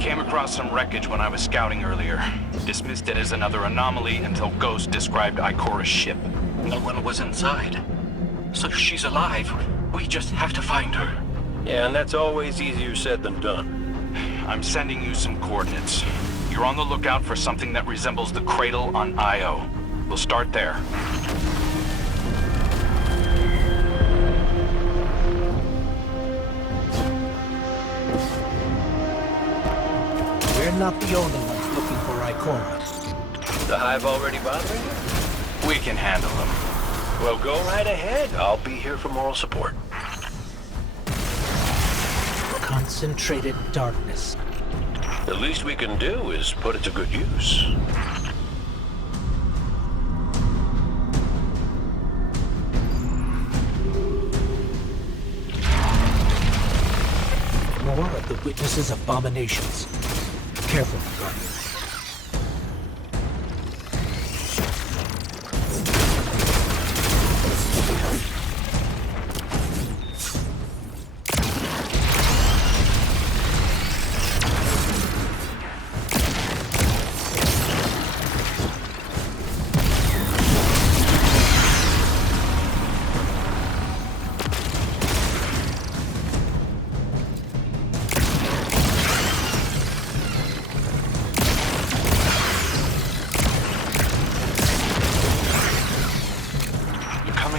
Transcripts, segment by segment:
came across some wreckage when I was scouting earlier. Dismissed it as another anomaly until Ghost described Ikora's ship. No one was inside. So she's alive. We just have to find her. Yeah, and that's always easier said than done. I'm sending you some coordinates. You're on the lookout for something that resembles the cradle on Io. We'll start there. We're not the only ones looking for Ikora. The Hive already bothering you? We can handle them. Well, go right ahead. I'll be here for moral support. Concentrated darkness. The least we can do is put it to good use. More of the witness's abominations. Careful, Guardian.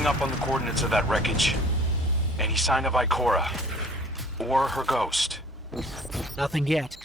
Up on the coordinates of that wreckage. Any sign of Ikora? Or her ghost? Nothing yet.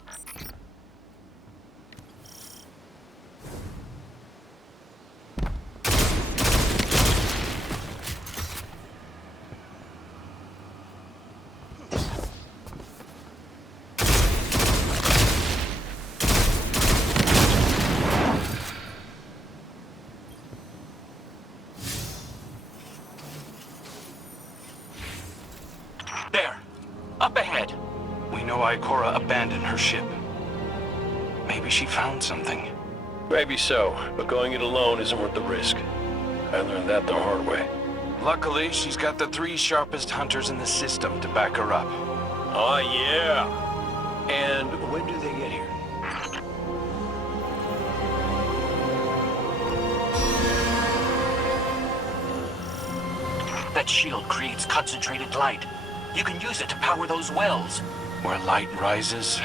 There. Up ahead. We know Ikora abandoned her ship. Maybe she found something. Maybe so, but going it alone isn't worth the risk. I learned that the hard way. Luckily, she's got the 3 sharpest hunters in the system to back her up. Oh, yeah. And when do they get here? That shield creates concentrated light. You can use it to power those wells. Where light rises,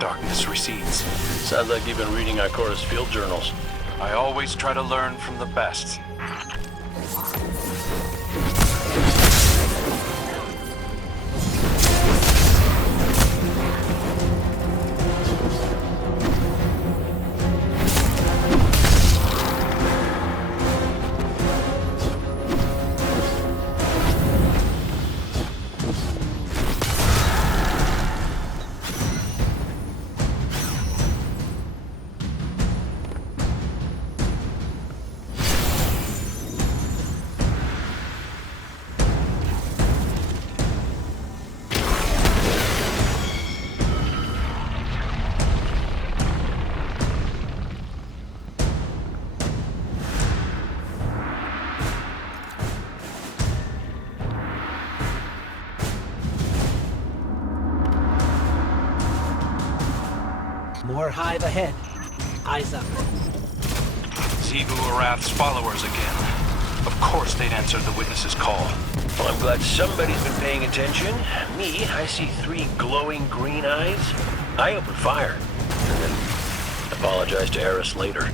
darkness recedes. Sounds like you've been reading Ikora's field journals. I always try to learn from the best. More Hive ahead. Eyes up. Zebu Arath's followers again. Of course they'd answered the witness's call. Well, I'm glad somebody's been paying attention. Me, I see 3 glowing green eyes. I open fire, and then apologize to Eris later.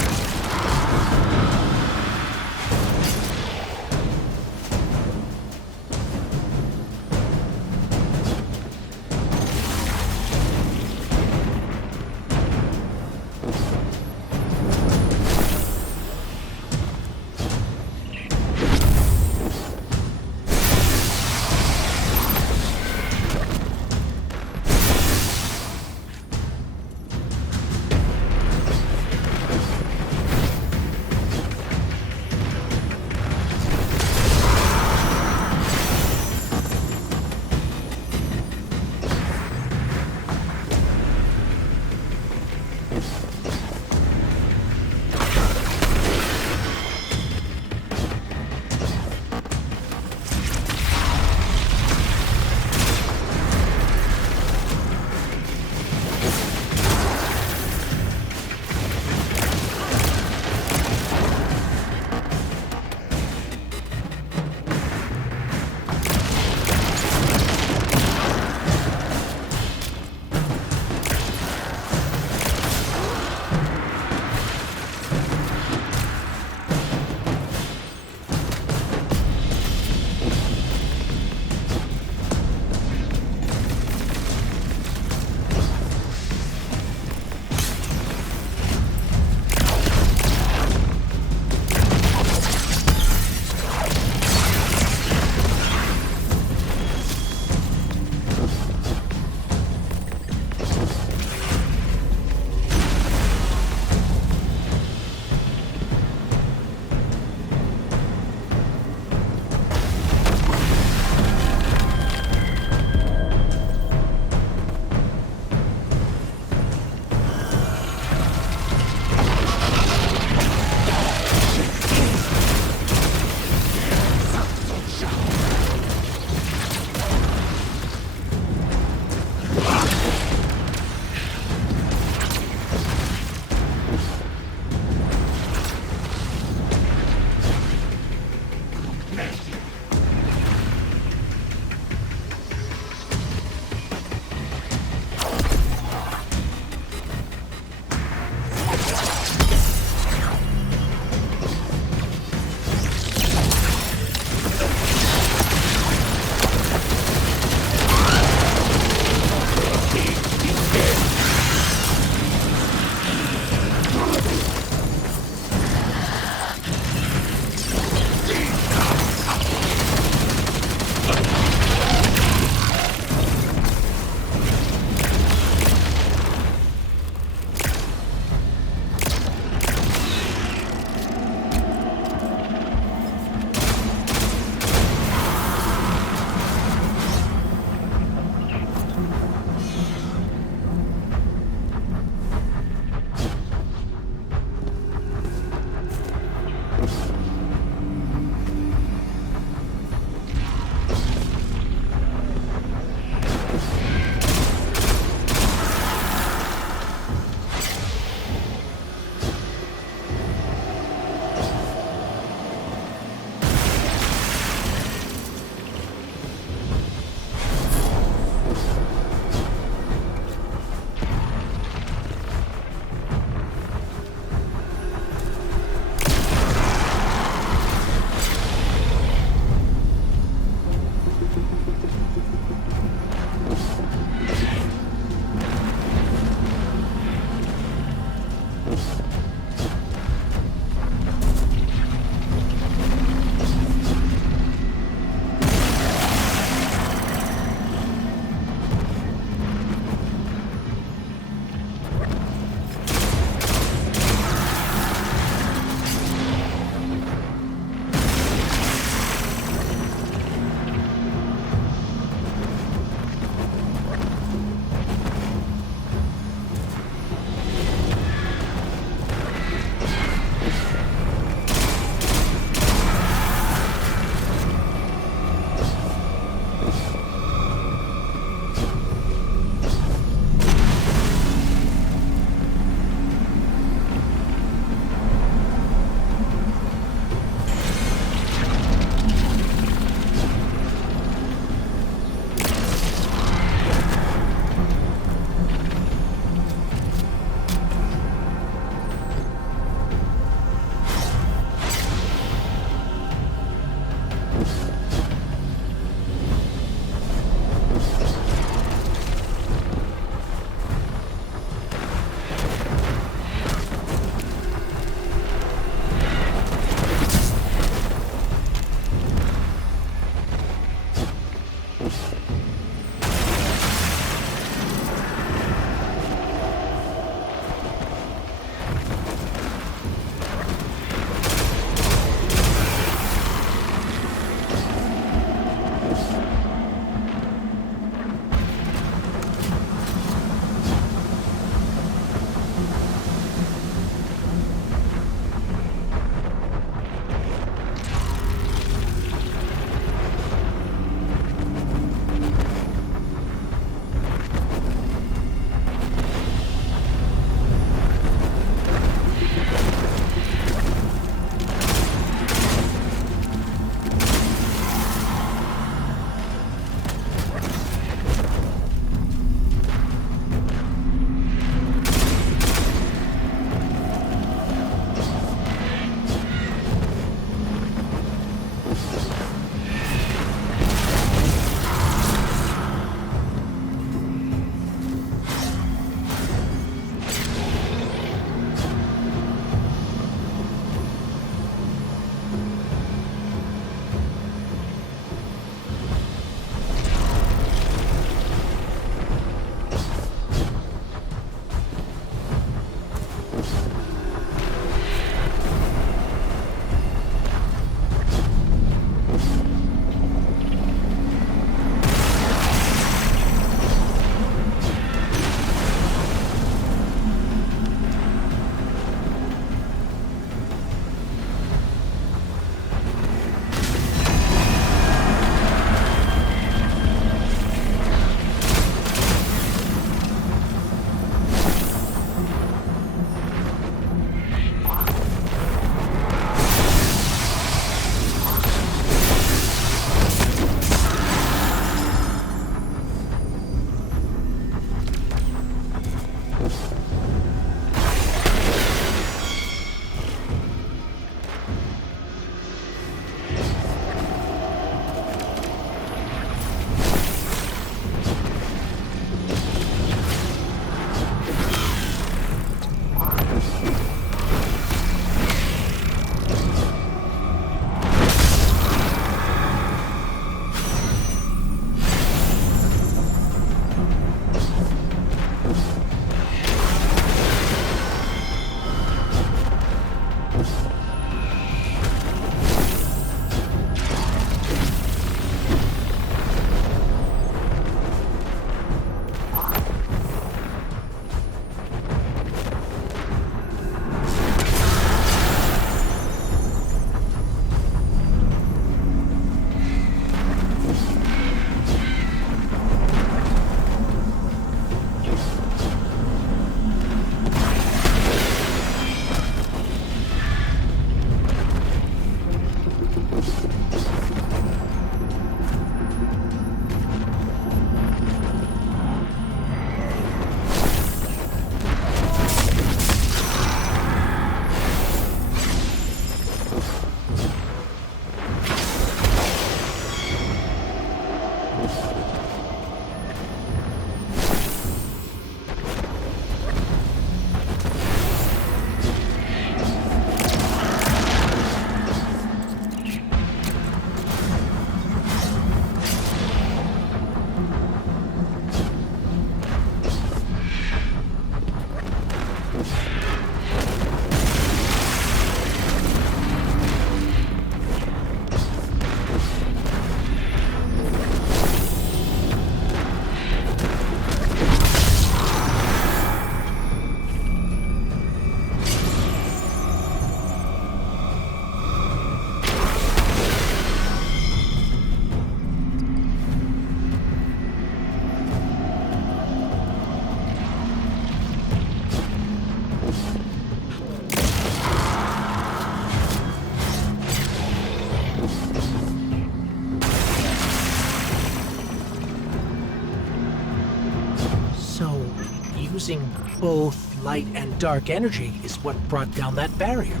Both light and dark energy is what brought down that barrier.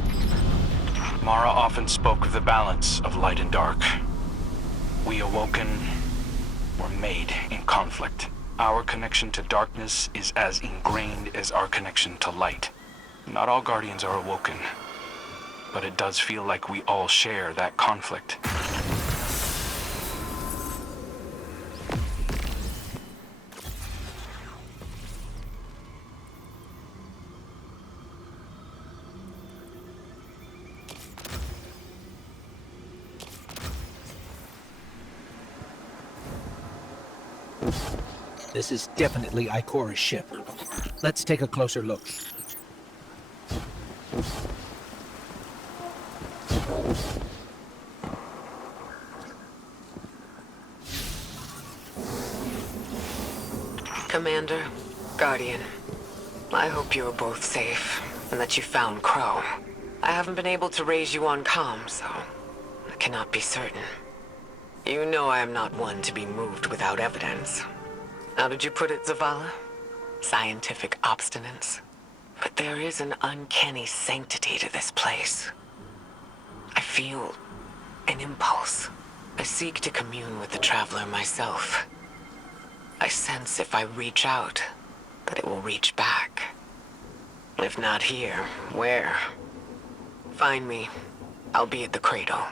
Mara often spoke of the balance of light and dark. We awoken were made in conflict. Our connection to darkness is as ingrained as our connection to light. Not all Guardians are awoken, but it does feel like we all share that conflict. This is definitely Ikora's ship. Let's take a closer look. Commander, Guardian, I hope you are both safe, and that you found Crow. I haven't been able to raise you on comm, so I cannot be certain. You know I am not one to be moved without evidence. How did you put it, Zavala? Scientific obstinance. But there is an uncanny sanctity to this place. I feel an impulse. I seek to commune with the Traveler myself. I sense if I reach out, that it will reach back. If not here, where? Find me. I'll be at the cradle.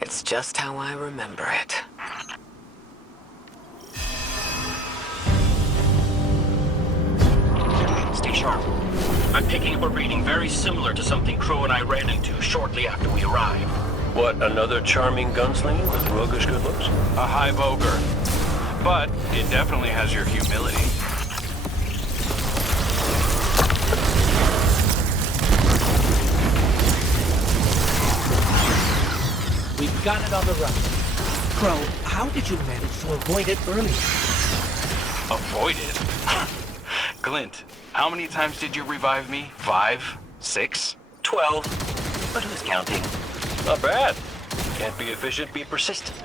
It's just how I remember it. Stay sharp. I'm picking up a reading very similar to something Crow and I ran into shortly after we arrived. What, another charming gunslinger with roguish good looks? A hive ogre. But it definitely has your humility. We've got it on the run. Crow, how did you manage to avoid it earlier? Avoid it? Glint, how many times did you revive me? 5? 6? 12. But who's counting? Not bad. Can't be efficient, be persistent.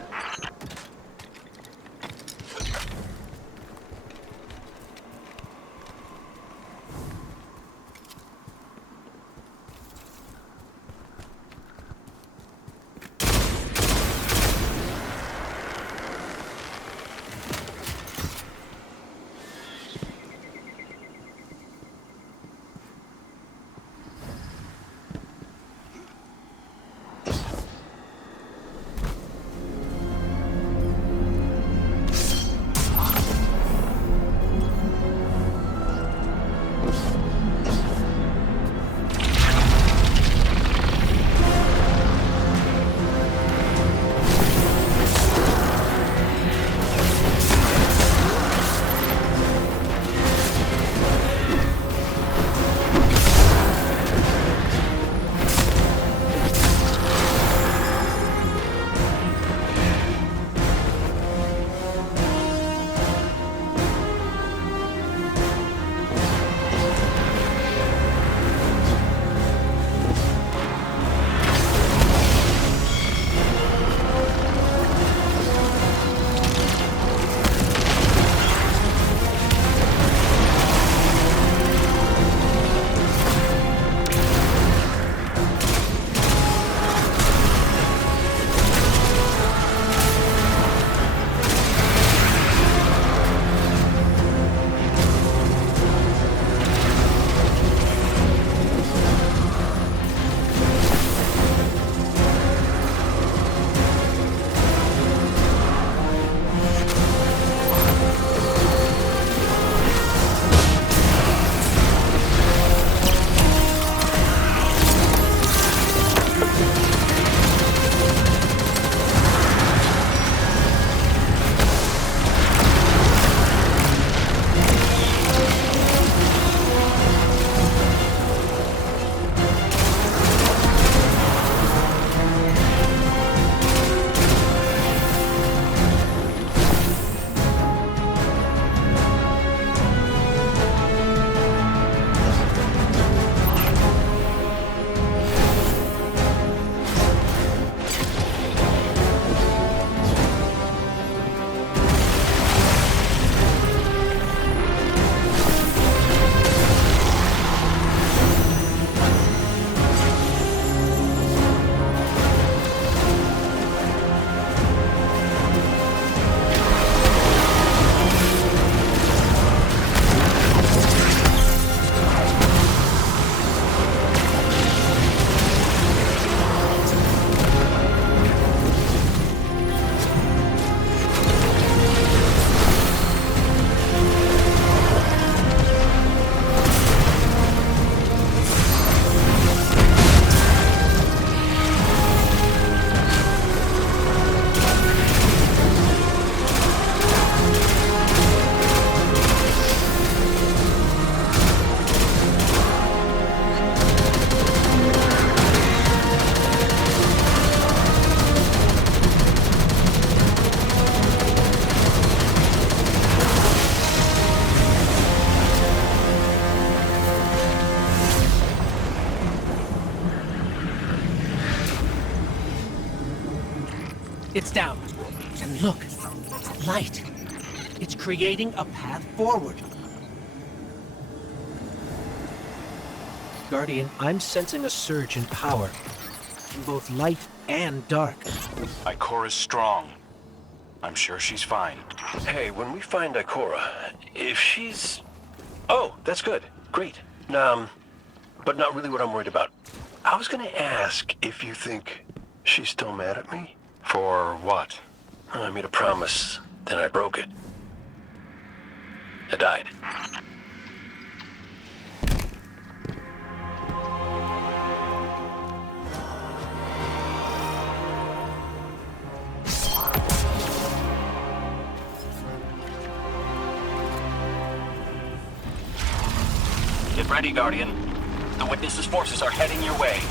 It's down. And look, light. It's creating a path forward. Guardian, I'm sensing a surge in power. In both light and dark. Ikora's strong. I'm sure she's fine. Hey, when we find Ikora, if she's... Oh, that's good. Great. But not really what I'm worried about. I was gonna ask if you think she's still mad at me? For what? I made a promise, then I broke it. I died. Get ready, Guardian. The Witness's forces are heading your way.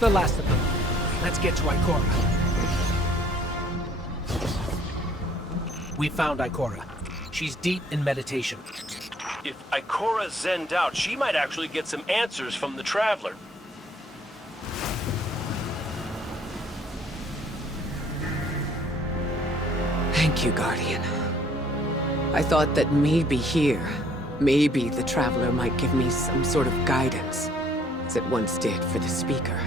The last of them. Let's get to Ikora. We found Ikora. She's deep in meditation. If Ikora zenned out, she might actually get some answers from the Traveler. Thank you, Guardian. I thought that maybe here, maybe the Traveler might give me some sort of guidance, as it once did for the Speaker.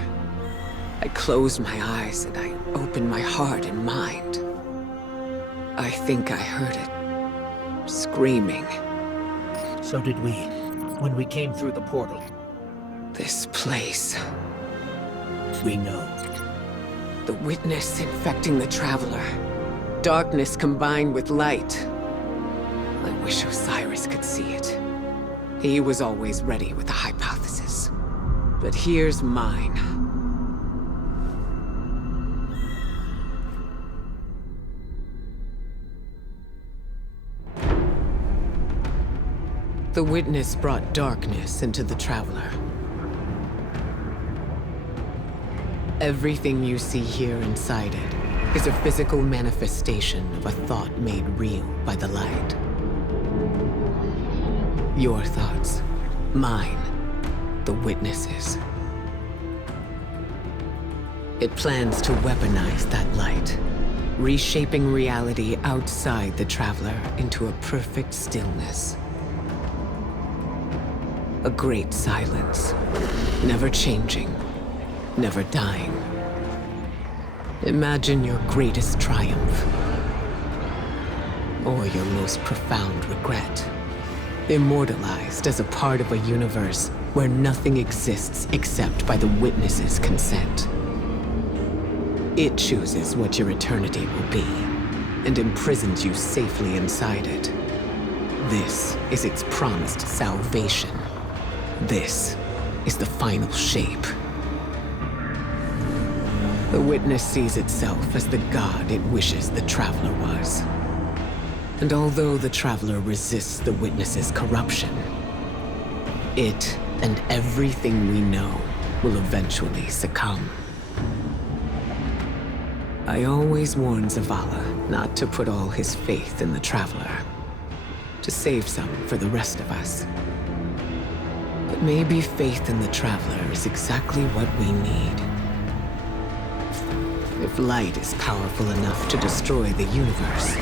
I closed my eyes and I opened my heart and mind. I think I heard it. Screaming. So did we, when we came through the portal. This place. We know. The Witness infecting the Traveler. Darkness combined with light. I wish Osiris could see it. He was always ready with a hypothesis. But here's mine. The Witness brought darkness into the Traveler. Everything you see here inside it is a physical manifestation of a thought made real by the light. Your thoughts, mine, the Witness's. It plans to weaponize that light, reshaping reality outside the Traveler into a perfect stillness. A great silence, never changing, never dying. Imagine your greatest triumph, or your most profound regret, immortalized as a part of a universe where nothing exists except by the Witness's consent. It chooses what your eternity will be, and imprisons you safely inside it. This is its promised salvation. This is the final shape. The Witness sees itself as the god it wishes the Traveler was. And although the Traveler resists the Witness's corruption, it and everything we know will eventually succumb. I always warn Zavala not to put all his faith in the Traveler, to save some for the rest of us. But maybe faith in the Traveler is exactly what we need. If light is powerful enough to destroy the universe,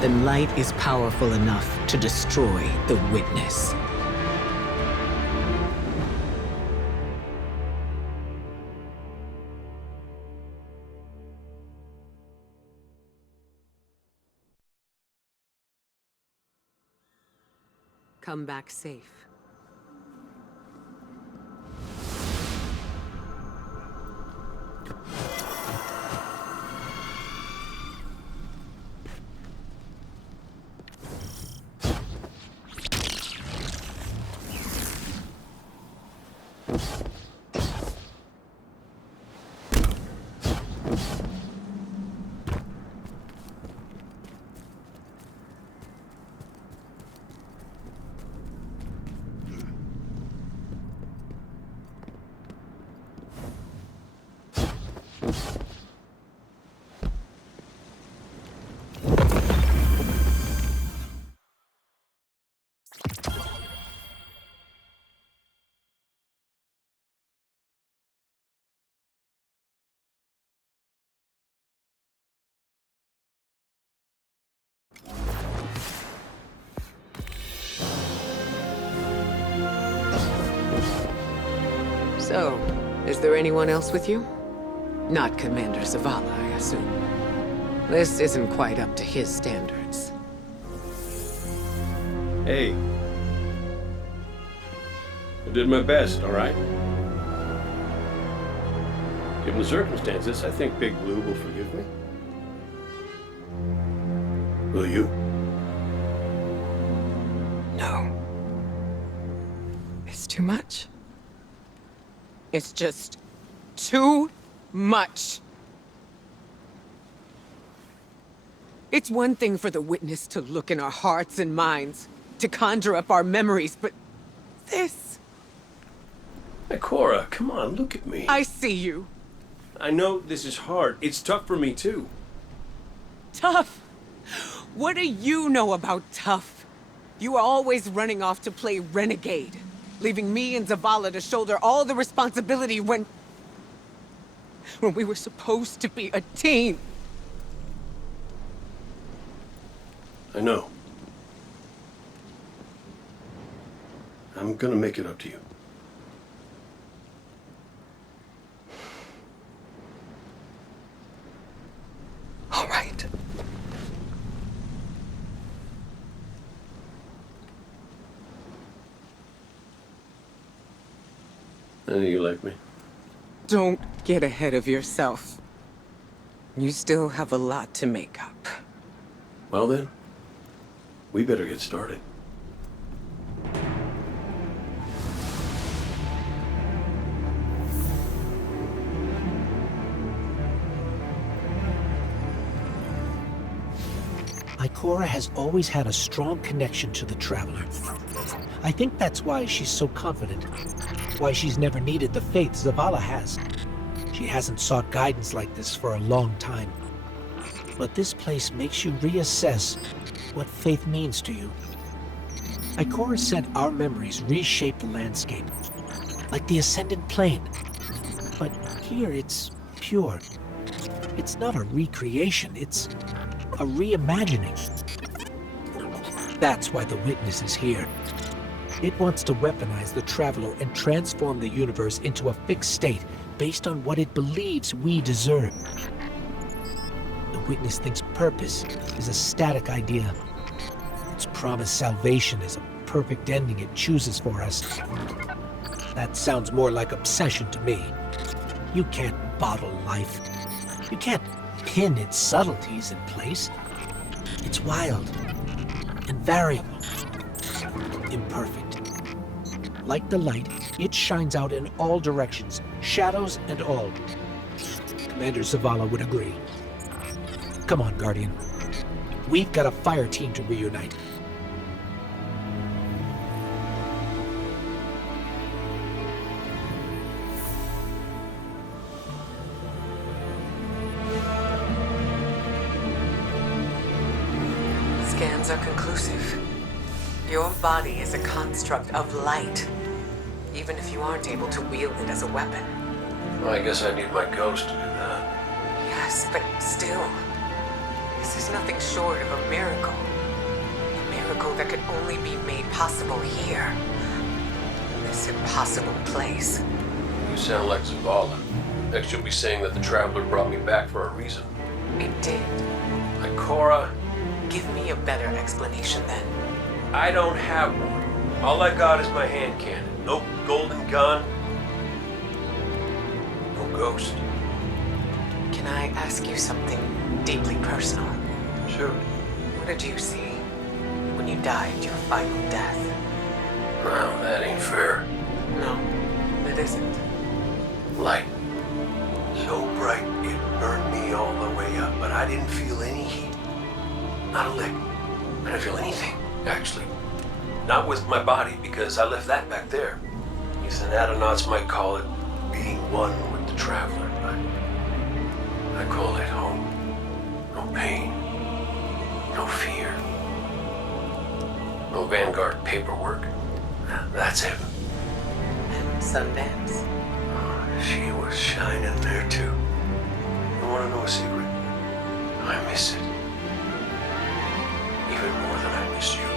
then light is powerful enough to destroy the Witness. Come back safe. So, is there anyone else with you? Not Commander Zavala, I assume. This isn't quite up to his standards. Hey. I did my best, all right? Given the circumstances, I think Big Blue will forgive me. Will you? No. It's too much. It's just too much. It's one thing for the Witness to look in our hearts and minds, to conjure up our memories, but this... Hey, Cora, come on, look at me. I see you. I know this is hard. It's tough for me, too. Tough? What do you know about tough? You are always running off to play renegade, leaving me and Zavala to shoulder all the responsibility when we were supposed to be a team. I know. I'm gonna make it up to you. All right. I know you like me. Don't get ahead of yourself. You still have a lot to make up. Well then, we better get started. Ikora has always had a strong connection to the Traveler. I think that's why she's so confident. Why she's never needed the faith Zavala has. She hasn't sought guidance like this for a long time. But this place makes you reassess what faith means to you. Ikora said our memories reshape the landscape, like the Ascendant Plane. But here it's pure. It's not a recreation, it's a reimagining. That's why the Witness is here. It wants to weaponize the Traveler and transform the universe into a fixed state based on what it believes we deserve. The Witness thinks purpose is a static idea. Its promised salvation is a perfect ending it chooses for us. That sounds more like obsession to me. You can't bottle life. You can't pin its subtleties in place. It's wild and variable, imperfect. Like the light, it shines out in all directions, shadows and all. Commander Zavala would agree. Come on, Guardian. We've got a fire team to reunite. Scans are conclusive. Your body is a construct of light, even if you aren't able to wield it as a weapon. Well, I guess I need my ghost to do that. Yes, but still, this is nothing short of a miracle. A miracle that could only be made possible here, in this impossible place. You sound like Zavala. Next you'll be saying that the Traveler brought me back for a reason. It did. Ikora, Give me a better explanation then. I don't have one. All I got is my hand cannon. No golden gun. No ghost. Can I ask you something deeply personal? Shoot. What did you see when you died your final death? No, that ain't fair. No, it isn't. Light. So bright it burned me all the way up, but I didn't feel any heat. Not a lick. I didn't feel anything, actually. Not with my body, because I left that back there. These anatonautes might call it being one with the Traveler, but I call it home. No pain. No fear. No Vanguard paperwork. That's heaven. And Sundance? She was shining there too. You want to know a secret? I miss it. Even more than I miss you.